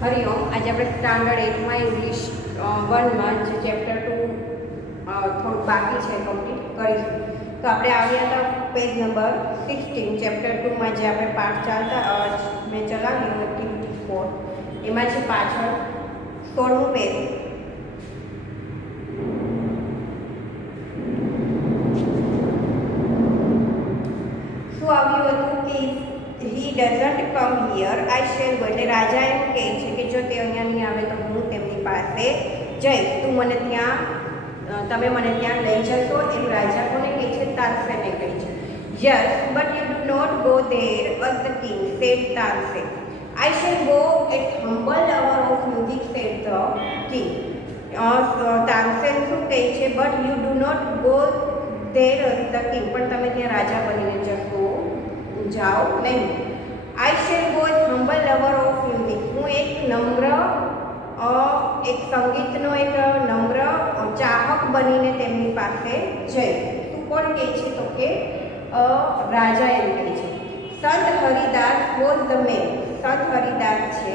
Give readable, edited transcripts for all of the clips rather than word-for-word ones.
હરિઓમ. આજે આપણે standard 8માં English 1માં જે ચેપ્ટર 2 થોડુંક બાકી છે કમ્પ્લીટ કરીશું. તો આપણે આવ્યા હતા પેજ નંબર 16 ચેપ્ટર 2માં જે આપણે પાઠ ચાલતા મેં ચલાવ્યું એક્ટિવિટી 4 એમાં છે પાછળ 16મું પેજ. શું આવ્યું હતું કે he doesn't come here, I shall go. એટલે રાજા એમ કહે છે કે જો તે અહીંયા નહીં આવે તો હું તેમની પાસે જઈશ, તું મને ત્યાં તમે મને ત્યાં લઈ જશો એમ રાજા કોને કહે છે? તાનસેનને કહે છે. Yes but you do not go there as the king said Tansen. I shall go at humble hour of music said the king. Tansen શું કહે છે? But you do not go there as the king, પણ તમે ત્યાં રાજા બનીને જશો જાઓ નહીં. આઈ shell go humble lover of music, હું એક નમ્ર એક સંગીતનો એક નમ્ર ચાહક બનીને તેમની પાસે જઈશ. તું કોણ કહે છે? તો કે રાજા એમ કહે છે. સંત હરિદાસ વોઝ ધ મેન, સંત હરિદાસ છે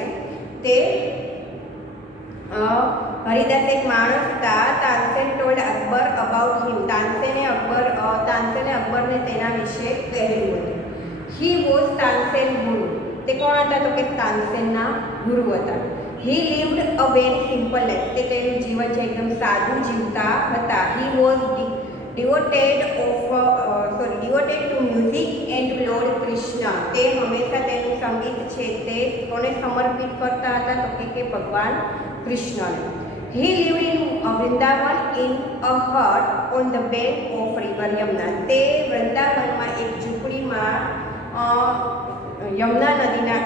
તે હરિદાસ એક માણસ હતા. તાનસેન ટોલ્ડ અકબર અબાઉટ હિમ, તાનસેને અકબરને તેના વિશે કહેલું હતું. હી વોઝ તાનસેન ગુરુ, તે કોણ હતા? તો કે તાનસેનના ગુરુ હતા. હી લીવ્ડ અ વેરી સિમ્પલ લાઈફ, તે તેનું જીવન છે એકદમ સાદું જીવતા હતા. He was devoted to music and lord Krishna, તે હંમેશા તેનું સંગીત છે તે કોને સમર્પિત કરતા હતા? તો કે ભગવાન કૃષ્ણને. He lived in Vrindavan in a hut on the bank of river Yamuna, તે વૃંદાવનમાં એક ઝૂંપડીમાં યમુના નદીના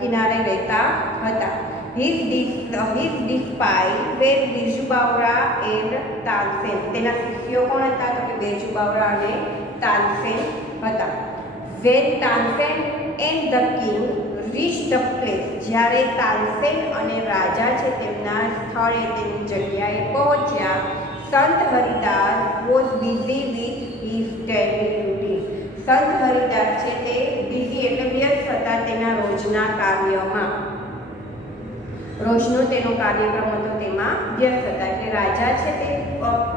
કિનારે રહેતા હતા. His disciples were Birju Bawra and Tansen, તેના શિષ્યો કોણ હતા? તો કે બિરજુ બાવરા અને તાનસેન હતા. When Tansen and the king reach the place, જ્યારે તાનસેન અને રાજા છે તેમના સ્થળે તેની જગ્યાએ પહોંચ્યા. સંત Haridas was busy with his daily routine, સંત હરિદાસ છે તે બિઝી એટલે વ્યસ્ત હતા તેના રોજના કાર્યમાં. રોજનો તેનો કાર્યક્રમ હતો તેમાં વ્યસ્ત હતા. એટલે રાજા છે તે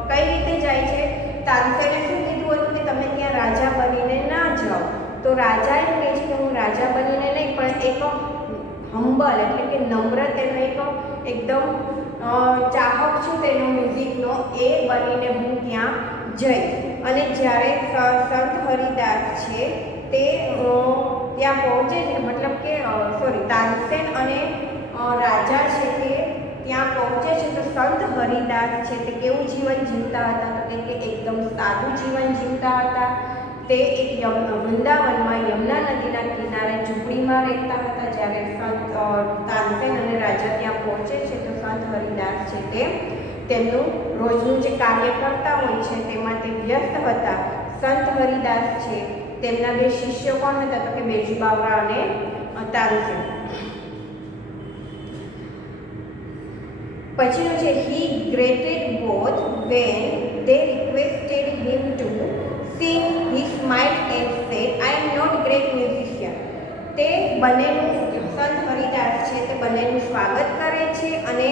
કઈ રીતે જાય છે? તાનસેને શું કીધું હતું કે તમે ત્યાં રાજા બનીને ના જાઓ. તો રાજા એમ કહે છે કે હું રાજા બનીને નહીં પણ એક હમ્બલ એટલે કે નમ્ર તેનો એકદમ ચાહક છું તેનો મ્યુઝિકનો, એ બનીને હું ત્યાં જઈશ. અને જ્યારે સંત હરિદાસ છે તે ત્યાં પહોંચે છે, મતલબ કે તાનસેન અને રાજા છે તે ત્યાં પહોંચે છે તો સંત હરિદાસ છે તે કેવું જીવન જીવતા હતા? તો કે એકદમ સાદું જીવન જીવતા હતા. તે એક વૃંદાવનમાં યમુના નદીના કિનારે ઝૂંપડીમાં રહેતા હતા. જ્યારે સંત તાનસેન અને રાજા ત્યાં પહોંચે છે તો સંત હરિદાસ છે તે તેમનું રોજનું જે કાર્ય કરતા હોય છે તેમાં તે વ્યસ્ત હતા. સંત હરિદાસ છે તેમના બે શિષ્યો કોણ હતા? તો કે બિરજુ બાવરા અને તાનસેન. પછીનું છે he greeted both when they requested him to sing, he smiled and said I am not great musician. તે બંનેનું સંત હરિદાસ છે તે બંનેનું સ્વાગત કરે છે. અને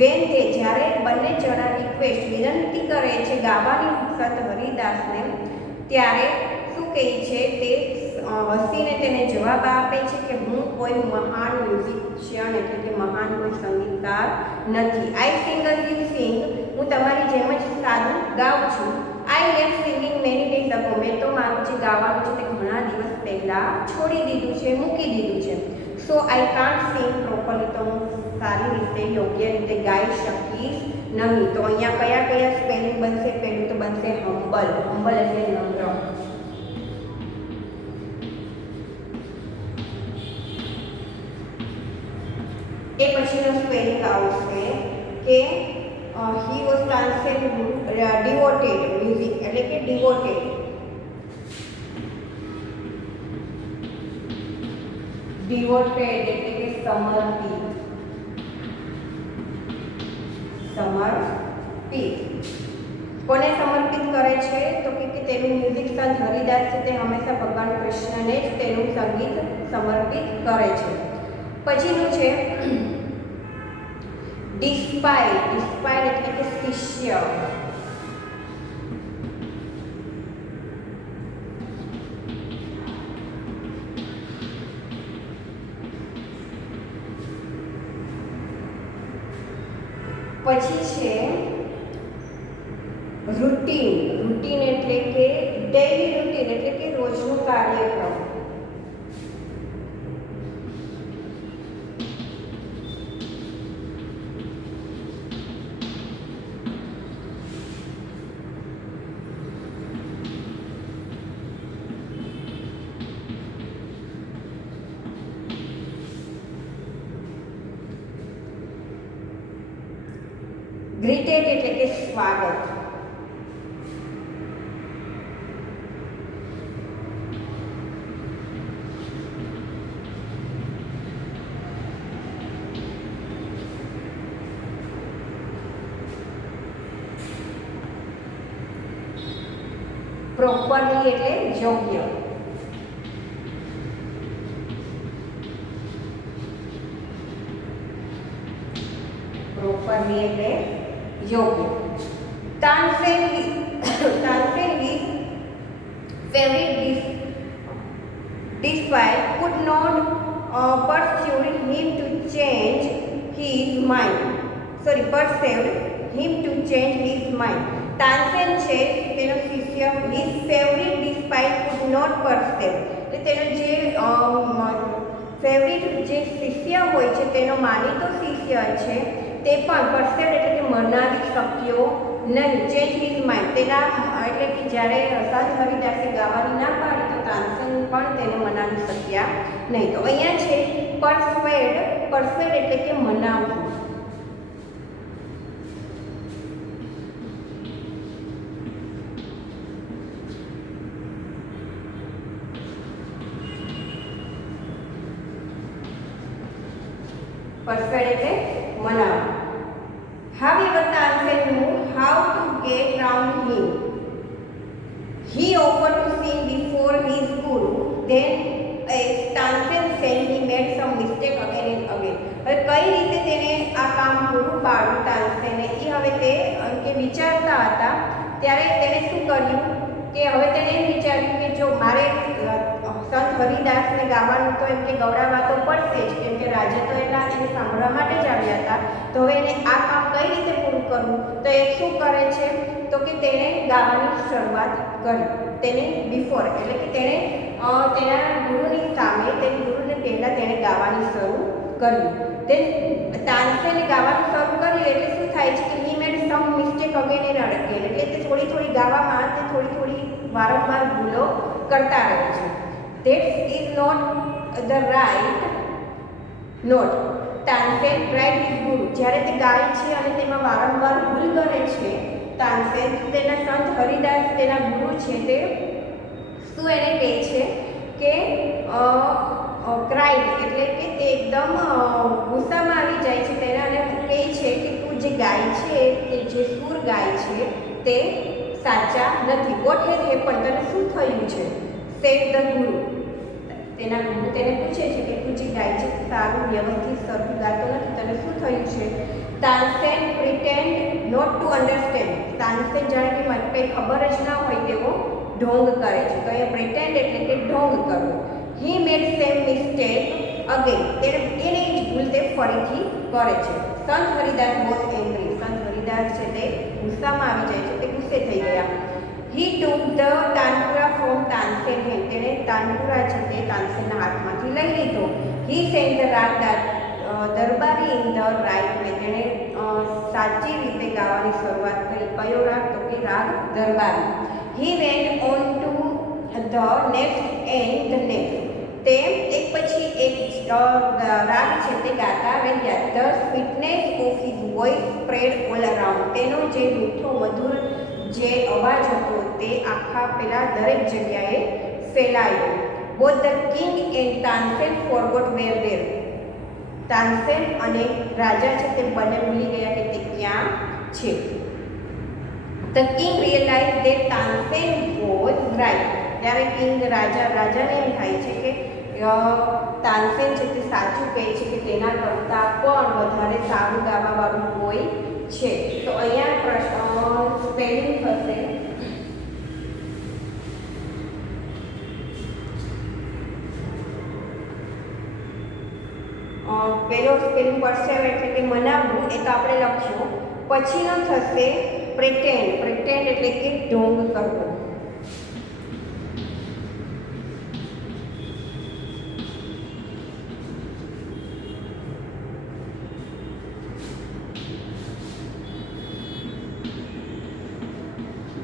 વેન તે જ્યારે બંને જણા રિક્વેસ્ટ વિનંતી કરે છે ગાવાની સંત હરિદાસને, ત્યારે શું કહે છે? તે હસીને તેને જવાબ આપે છે કે હું કોઈ મહાન મ્યુઝિશિયન એટલે કે મહાન કોઈ સંગીતકાર નથી. આઈ સિંગ અસ યુ સિંગ, હું તમારી જેમ જ સાદું ગાઉં છું. I left singing many days ago, મેં તો મારું જે ગાવાનું છે તે ઘણા દિવસ પહેલાં છોડી દીધું છે, મૂકી દીધું છે. સો આઈ કાન્ટ સિંગ પ્રોપરલી, તો હું સારી રીતે યોગ્ય રીતે ગાઈ શકીશ નહીં. તો અહીંયા કયા કયા સ્પેલિંગ બનશે? પહેલું તો બનશે હમ્બલ, હમ્બલ એટલે નમ્ર. એ પછીનો સ્પેલિંગ આવશે કે he was Tansen devoted music એટલે કે ડિવોટેડ. ડિવોટેડ એટલે કે સમર્પિત, સમર્પિત. કોને સમર્પિત કરે છે? તો કે તેનું મ્યુઝિક સંત હરિદાસ છે તે હંમેશા ભગવાન કૃષ્ણને જ તેનું સંગીત સમર્પિત કરે છે. પછીનું છે ડિસ્પાઇટ એટલે કે શિષ્ય. પછી છે રૂટીન એટલે કે ડેઈલી રૂટીન એટલે કે રોજનું કાર્યક્રમ. ગ્રીટેડ એટલે કે સ્વાગત. પ્રોપરલી એટલે યોગ્ય. પ્રોપરલી એટલે યોગ્ય. Tansen his favorite despite could not persuade him to change his mind. Persuade him to change his mind. Tansen છે તેનો શિષ્ય his favorite despite could not persuade એટલે તેનો જે ફેવરિટ જે શિષ્ય હોય છે તેનો માનીતો શિષ્ય છે તે પણ પરસેડ એટલે કે મનાવી શક્યો નહીં. ચેન્જ હિઝ માઇન્ડ તેના એટલે કે જ્યારે સંત હરિદાસે ગાવાની ના પાડી તો તાનસેન પણ તેને મનાવી શક્યા નહીં. તો અહીંયા છે પરસેડ એટલે કે મનાવવું. પરસેડ એટલે મનાવવું. However, Tansen knew how to get round him. He offered to sing before his guru. Then, as Tansen sang, he made some mistake again and again. હવે કઈ રીતે તેને આ કામ પૂરું પાડ્યું તાનસેને એ હવે તે કે વિચારતા હતા ત્યારે તેણે શું કર્યું કે હવે તેણે એમ વિચાર્યું કે જો મારે સંત હરિદાસને ગાવાનું તો એમ કે ગૌડાવવા તો પડશે જ કેમ કે રાજા તો એને સાંભળવા માટે જ આવ્યા હતા. તો હવે એને આ કામ કઈ રીતે પૂરું કરવું તો એ શું કરે છે તો કે તેણે ગાવાની શરૂઆત કરી. તેને બિફોર એટલે કે તેણે તેના ગુરુની સામે તેની ગુરુને પહેલાં તેણે ગાવાની શરૂ કર્યું. તે તાનસેને ગાવાનું શરૂ કર્યું એટલે શું થાય છે કે હી મેડ સમ મિસ્ટેક અગેન એન્ડ અગેન એટલે તે થોડી ગાવામાં તે થોડી વારંવાર ભૂલો કરતા રહે છે. That is not the right note. Tansen tried his ગુરુ જ્યારે તે ગાય છે અને તેમાં વારંવાર ભૂલ કરે છે તાનસેન તેના સંત હરિદાસ તેના ગુરુ છે તે શું એને કહે છે કે ક્રાઇડ એટલે કે તે એકદમ ગુસ્સામાં આવી જાય છે તેના અને કહે છે કે તું જે ગાય છે તે જે સૂર ગાય છે તે સાચા નથી. વોટ હેઝ હેપન તને શું થયું છે સેડ ધ ગુરુ. તેના ગુરુ તેને પૂછે છે કે તું જે ગાય છે સારું વ્યવસ્થિત સરખું ગાતો નથી તને શું થયું છે. Tansen pretend not to understand. Tansen જાણે કે મને કંઈ ખબર જ ના હોય તેવો ઢોંગ કરે છે. તો અહીંયા પ્રિટેન્ડ એટલે કે ઢોંગ કરવો. હી મેડ સેમ મિસ્ટેક અગેન તેને જ ભૂલ તે ફરીથી કરે છે. સંત હરિદાસ વોઝ એંગ્રી. સંત હરિદાસ છે તે ગુસ્સામાં આવી જાય છે તે ગુસ્સે થઈ ગયા. He took the tanpura from Tansen hand. તેણે તાનપુરા છે તે તાનસેનના હાથમાંથી લઈ લીધો. He sang the rag Darbari in the right way. તેણે સાચી રીતે ગાવાની શરૂઆત કરી. કયો રાગ તો કે રાગ દરબારી. He went on to the next and the next. તેમ એક પછી એક રાગ છે તે ગાતા રહ્યા. The sweetness of his voice spread all around. તેનો જે મીઠો મધુર જે અવાજ હતો તે આખા પેલા દરેક જગ્યાએ ફેલાયો. Both the king and Tansen forgot where there. Tansen અને રાજા છે તે બંને ભૂલી ગયા કે તે ક્યાં છે. The king realise that Tansen was right. ત્યારે કિંગ રાજાને એમ થાય છે કે તાનસેન છે તે સાચું કહે છે કે તેના કરતાં પણ વધારે સારું ગાવાવાળું કોઈ છે. તો અહીંયા પ્રશ્ન સ્પેલિંગ થશે પહેલો સ્પેલિંગ પરસેવ એટલે કે મનાવવું, એ તો આપણે લખ્યું. પછીનો થશે પ્રિટેન્ડ. પ્રિટેન્ડ એટલે કે ઢોંગ કરવો.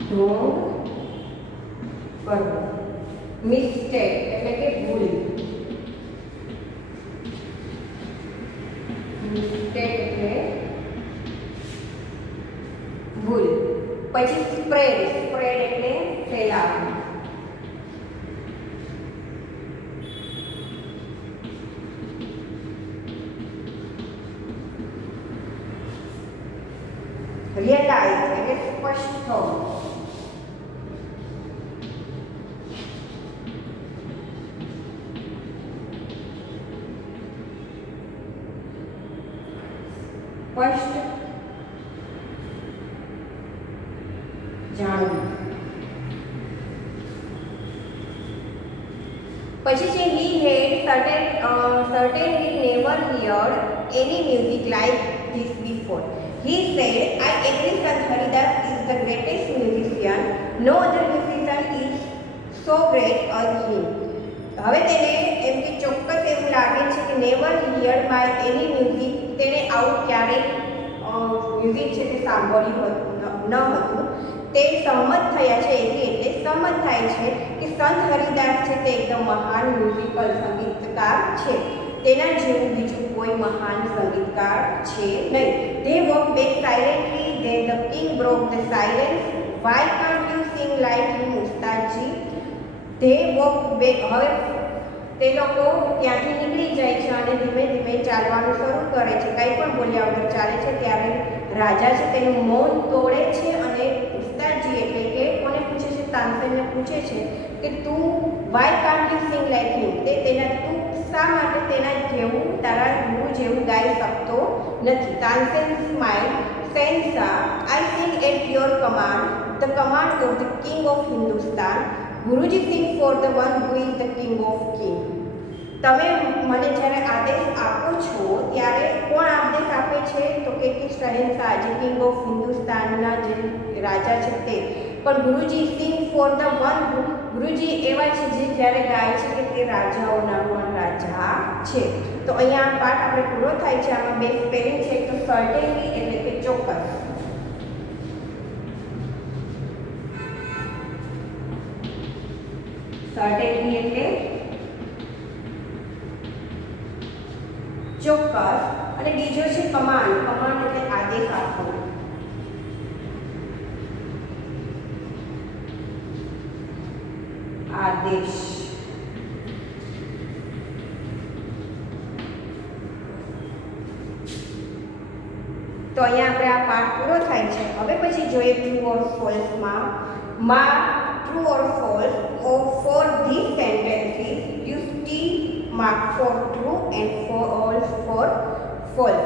ઢોંગ કરવો. મિસ્ટેક એટલે કે ભૂલ. મિસ્ટેક એટલે ભૂલ. પછી સ્પ્રેડ. સ્પ્રેડ એટલે ફેલાવવું. રિયલાઇઝ એટલે સ્પષ્ટ થવું. સ્પષ્ટ જાણવું. પછી છે he had certainly never heard any music like this before. He said, I agree that Haridas is the greatest musician. No other musician is so great as him. હવે તેને એમ કે ચોક્કસ એવું લાગે છે કે never hear by any music, તેને આવું ક્યારેય મ્યુઝિક છે તે સાંભળ્યું ન હતું. તે સહમત થયા છે, એવી એટલે સહમત થાય છે કે સંત હરિદાસ છે તે એકદમ મહાન મ્યુઝિકલ સંગીતકાર છે. તેના જેવું બીજું કોઈ મહાન સંગીતકાર છે નહીં. They walked back silently, then the king broke the silence. Why can't you sing like him, ઉસ્તાદજી? They walked back. હવે તે લોકો ત્યાંથી નીકળી જાય છે અને ધીમે ધીમે ચાલવાનું શરૂ કરે છે. કંઈ પણ બોલ્યા વગર ચાલે છે. ત્યારે રાજા છે તેનું મૌન તોડે છે અને ઉસ્તાદજી એટલે કે કોને પૂછે છે? તાનસેનને પૂછે છે કે તું why can't you sing like him, તું શા માટે તેના જેવું, તારા ગુરુ જેવું ગાઈ શકતો નથી? તાનસેન સ્માઇલ, સેન્સા, I sing at your command, the command of the king of Hindustan. Guruji sing for the one who is the king of king. તમે મને જ્યારે આદેશ આપો છો ત્યારે કોણ આદેશ આપે છે? તો કે શહેનશાહ, જે કિંગ ઓફ હિન્દુસ્તાનના જે રાજા છે તે. પણ ગુરુજી સિંગ ફોર ધ વન હુ, ગુરુજી એવા છે જે જ્યારે ગાય છે કે તે રાજાઓના પણ રાજા છે. તો અહીંયા આ પાઠ આપણે પૂરો થાય છે. આમાં બે સ્પેલિંગ છે, તો સર્ટેનલી એટલે કે ચોક્કસ. સર્ટેનલી એટલે ચોક્કસ. અને બીજો છે કમાન્ડ. કમાન્ડ એટલે આદેશ આપવો. આદેશ. તો અહીંયા આપણે આ પાઠ પૂરો થાય છે. હવે પછી જોઈએ ટ્રુ ઓર ફોલ્સમાં. True or false, or for these sentences use T mark for true and false for false.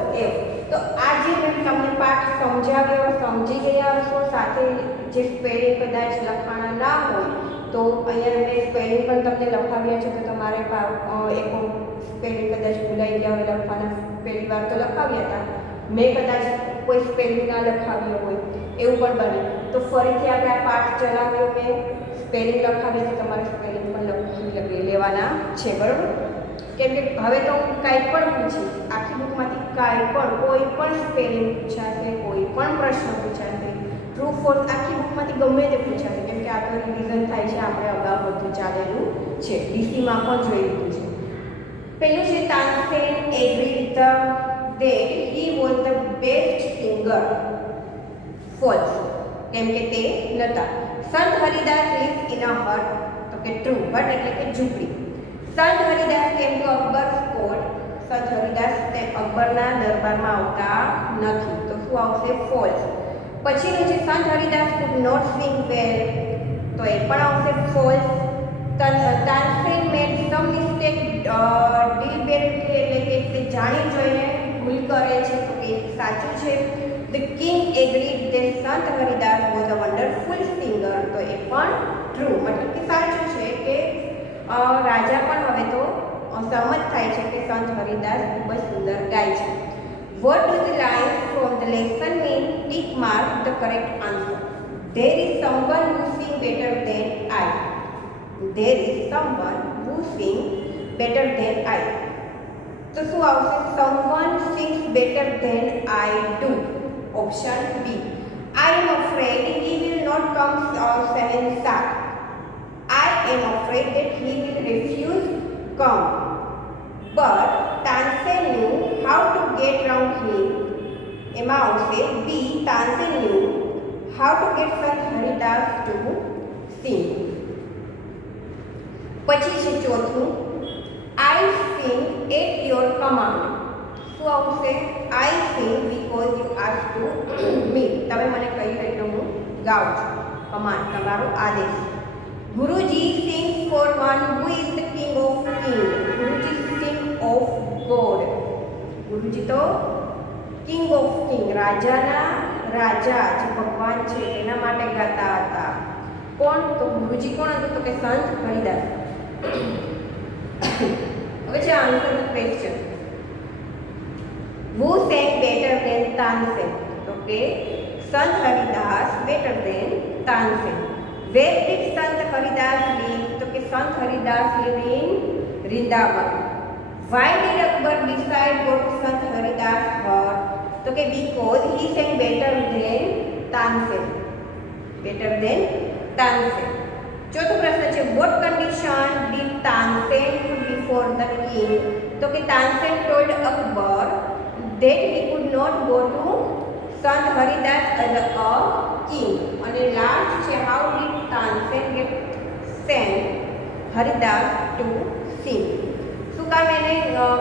તો આજે મેં તમને પાઠ સમજાવ્યો, સમજી ગયા હશો. સાથે જે સ્પેલિંગ કદાચ લખાણા ના હોય તો અહીંયા મેં સ્પેલિંગ પણ તમને લખાવ્યા છે. તો તમારે એક સ્પેલિંગ કદાચ ભૂલાઈ ગયા હોય લખવાના, પહેલી વાર તો લખાવ્યા હતા, મેં કદાચ કોઈ સ્પેલિંગ ના લખાવ્યો હોય એવું પણ બને. તો ફરીથી આપણે આ પાઠ ચલાવ્યો, મેં સ્પેલિંગ લખાવી તો તમારે સ્પેલિંગ પણ લખી લેવાના છે, બરાબર? કેમ કે હવે તો હું કાંઈ પણ પૂછીશ, આખી બુકમાંથી કાંઈ પણ કોઈ પણ સ્પેલિંગ પૂછાશે, કોઈ પણ પ્રશ્ન પૂછાશે, ટ્રુ ફોલ્સ આખી બુકમાંથી ગમે તે પૂછાશે. કેમ કે આ તો રિવિઝન થાય છે, આપણે અગાઉ બધું ચાલેલું છે, ડીસીમાં પણ જોઈ લીધું છે. પહેલું છે Tansen agreed that he was the best singer. False. કેમ કે તે નતા. સંત Haridas lives in a hut. તો કે true. હટ એટલે કે ઝૂંપડી. સંત Haridas came to Akbar's court. સંત હરિદાસ તે અકબરના દરબારમાં આવતા નથી. તો શું આવશે? false. પછીનું છે સંત Haridas could not sing well. તો એ પણ આવશે false. Tansen made some mistake ડિલિબેરેટલી એટલે કે તે જાણી જોઈને ભૂલ કરે છે, તો કે સાચું છે. ધ કિંગ એગ્રીડ ધેટ સંત Haridas was a wonderful singer, તો એ પણ ટ્રુ, મતલબ કે સાચું છે કે રાજા પણ હવે તો સહમત થાય છે કે સંત હરિદાસ ખૂબ જ સુંદર ગાય છે. What do the lines from the lesson mean? Tick mark the correct answer. There is someone who sings better than I. There is someone who sings better than I. તો શું આવશે? Someone sings better than I do. Option B. I am afraid he will not come 7 sharp. I am afraid that he will refuse come. But Tansen knew how to get round him. એમાં આવશે B. Tansen knew how to get Sant Haridas to sing. પછી છે ચોથું, I sing at your command. શું આવશે? I sing because you asked to me. તમે મને કહ્યું એટલે હું ગાઉં છું. કમાન્ડ, તમારો આદેશ. Guruji sings for one who is the king of kings. Guruji sing of God. ગુરુજી તો કિંગ ઓફ કિંગ, રાજાના રાજા જે ભગવાન છે એના માટે ગાતા હતા. કોણ? તો ગુરુજી કોણ હતું? તો કે સંત હરિદાસ. હવે છે answer the question. Who sang better than Tansen? તો કે સંત Haridas better than Tansen. Where did Sant Haridas live? તો કે સંત Haridas live in Vrindavan. Why did Akbar decide go to Sant Haridas hut? તો કે because he sang better than Tansen. Better than Tansen. ચોથો પ્રશ્ન છે, what condition did Tansen put before the king? તો કે Tansen told Akbar that he could not go to Sant Haridas as a king. અને last છે, how did Tansen get sent Haridas to sing? શું કામ એને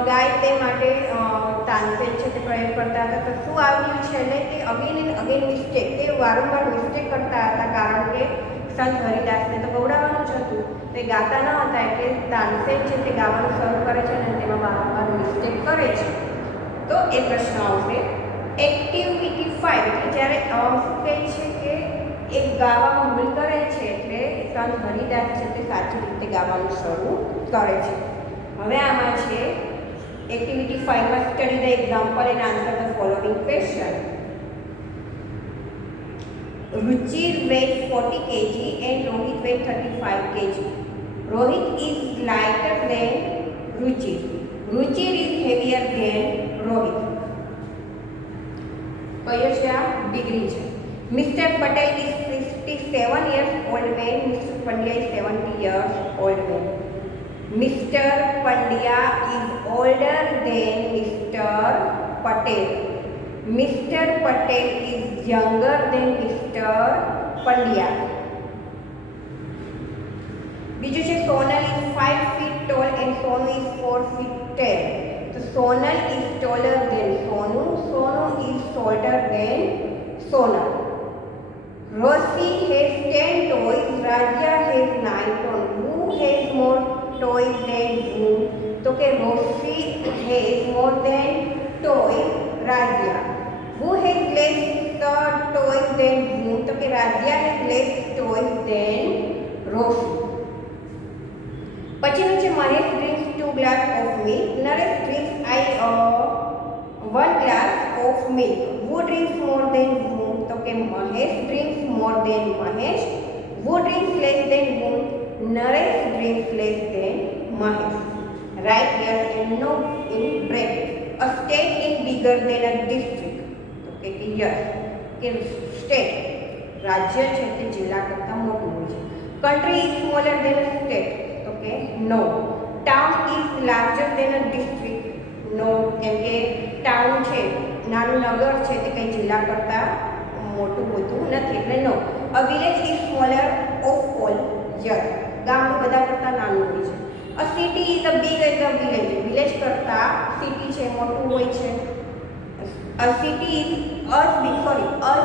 ગાય તે માટે તાનસેન છે તે પ્રયોગ કરતા હતા? તો શું આવ્યું છે ને કે અગેન એન્ડ અગેન મિસ્ટેક, તે વારંવાર મિસ્ટેક કરતા હતા, કારણ કે સંત હરિદાસને તો ગૌડાવવાનું જ હતું, તે ગાતા ન હતા, એટલે તાનસેન છે તે ગાવાનું શરૂ કરે છે અને તેમાં વારંવાર મિસ્ટેક કરે છે. તો એ પ્રશ્ન આવશે એક્ટિવિટી 5. એટલે જ્યારે શું કહે છે કે એક ગાવામાં ભૂલ કરે છે એટલે સંત હરિદાસ છે તે સાચી રીતે ગાવાનું શરૂ કરે છે. હવે આમાં છે એક્ટિવિટી 5 માં study the example and answer the following question. Ruchir weighs 40 kg and Rohit weighs 35 kg. Rohit is lighter than Ruchir. Ruchir is heavier than Rohit. કયો છે આ? ડિગ્રી છે. Mr. Patel is 57 years old man. Mr. Pandya is 70 years old man. Mr. Pandya is older than Mr. Patel. Mr. Patel is younger than Mr. Pandya. બીજું છે, Sonal is 5 feet tall and Sonu is 4 feet tall. So Sonal is taller than Sonu. Sonu is shorter than Sonal. Roshi has 10 toys. Raja has 9 toys. Who has more toys than who? તો કે Roshi has more than toys. Raja. Who has less toys than who? તો કે Raja has less toys than Roshi. પછીનું છે, Mahesh drinks 2 glass of milk. Naresh drinks 1 glass of milk. Who drinks more than whom? તો કે Mahesh drinks more than Mahesh. Who drinks less than whom? Naresh drinks less than Mahesh. Write yes and no in bracket. A state is bigger than a district. તો કે yes કે state રાજ્ય છે તે જિલ્લા કરતાં મોટું હોય છે. Country is smaller than a state. તો કે no. Town is larger than a district. No, કેમ કે ટાઉન છે, નાનું નગર છે, તે કંઈ જિલ્લા કરતાં મોટું હોતું નથી, એટલે નો. A village is smaller of all. Yes, ગામડું બધા કરતાં નાનું હોય છે. A city is as big as a village. Village કરતાં સિટી છે મોટું હોય છે. A city is as big, sorry, as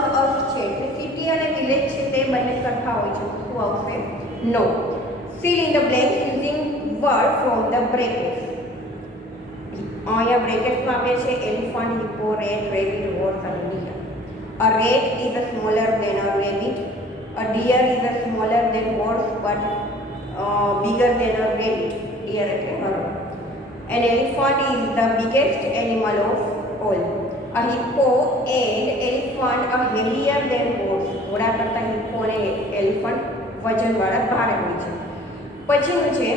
છે, એટલે સિટી અને વિલેજ છે તે બંને સરખા હોય છે. શું આવશે? No. Fill in the blanks using word from the brackets. અહીંયા બ્રેકેટમાં આપે છે elephant, hippo, rate, rabbit, horse અને dear. A rat is a smaller than a rabbit. A deer is a smaller than horse but bigger than a rabbit. Deer એટલે હરણ. An elephant is the biggest animal of all. A hippo and elephant are heavier than horse. ઘોડા કરતાં hippo અને elephant વજનવાળા ભારે હોય છે. પછીનું છે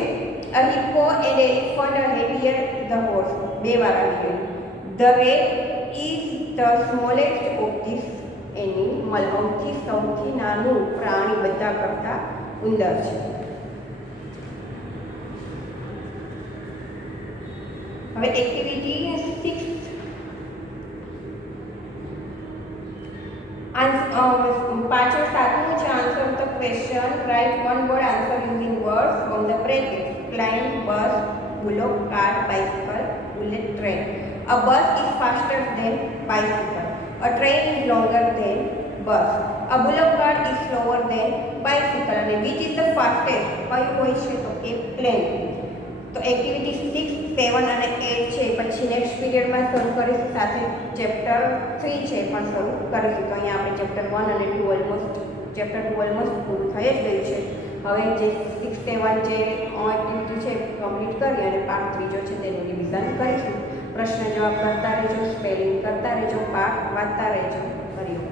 a hippo and elephant are heavier than horse. બે વાર આવી ગયું. The rat is the smallest of these animal. સૌથી નાનું પ્રાણી બધા કરતાં ઉંદર છે. હવે એક્ટિવિટી 6 પાછળ સાતમું છે answer the question. Write one word answer using words from the bracket. Plane, bus, bullock cart, bicycle, bullet, train. A bus is faster than bicycle. A train is longer than bus. A bullock cart is slower than bicycle. And which is the fastest? કયું હોય છે તો કે plane. તો activity 6, 7 અને 8 છે પછી next પીરિયડમાં શરૂ કરીશું. સાથે ચેપ્ટર 3 છે પણ શરૂ કરીશું. તો અહીંયા આપણે ચેપ્ટર 1 અને 2 ઓલમોસ્ટ પૂરું થઈ જ ગયું છે. હવે જે 6, 7 જે એક્ટિવિટી છે કમ્પ્લીટ કરી અને પાર્ટ 3 છે તેનું રિવિઝન કરીશું. પ્રશ્ન જવાબ કરતા રહેજો, સ્પેલિંગ કરતા રહેજો, પાઠ વાંચતા રહેજો. હરિઓમ.